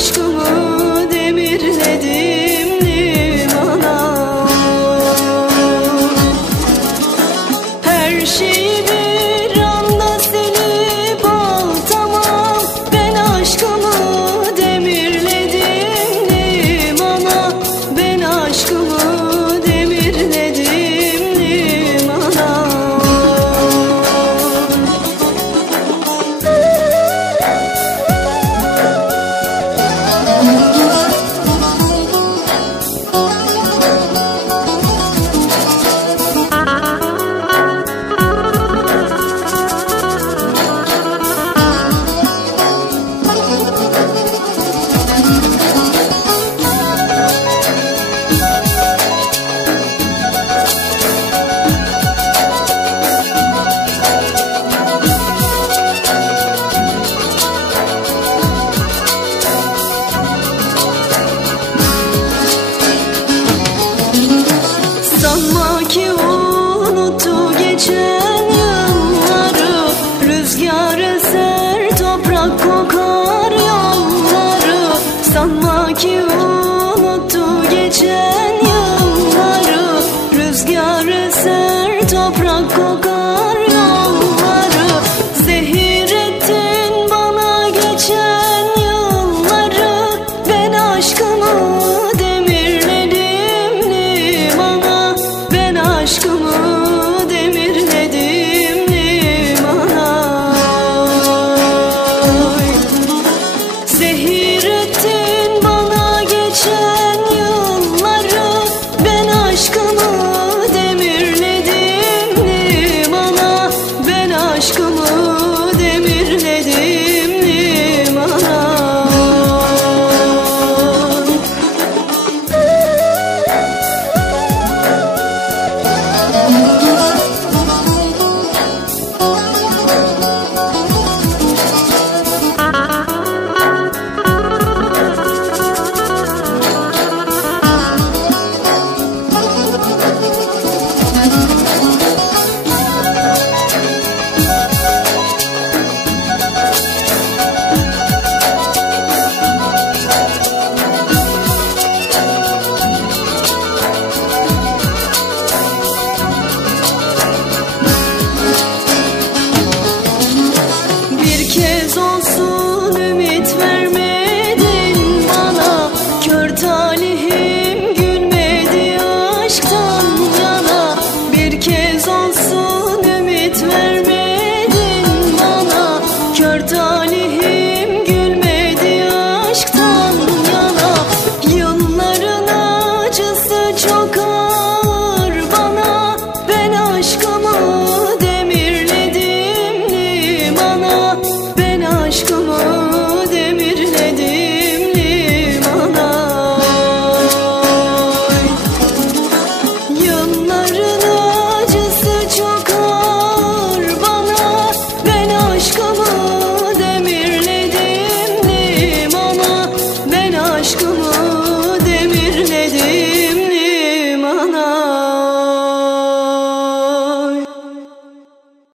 Aşkımı demirledim limana Her şeyi Sanma ki unuttu geçen yılları. Rüzgar eser toprak kokar yolları. Zehir ettin bana geçen yılları. Ben aşkımı demirledim limana. Ben aşkımı zehir to do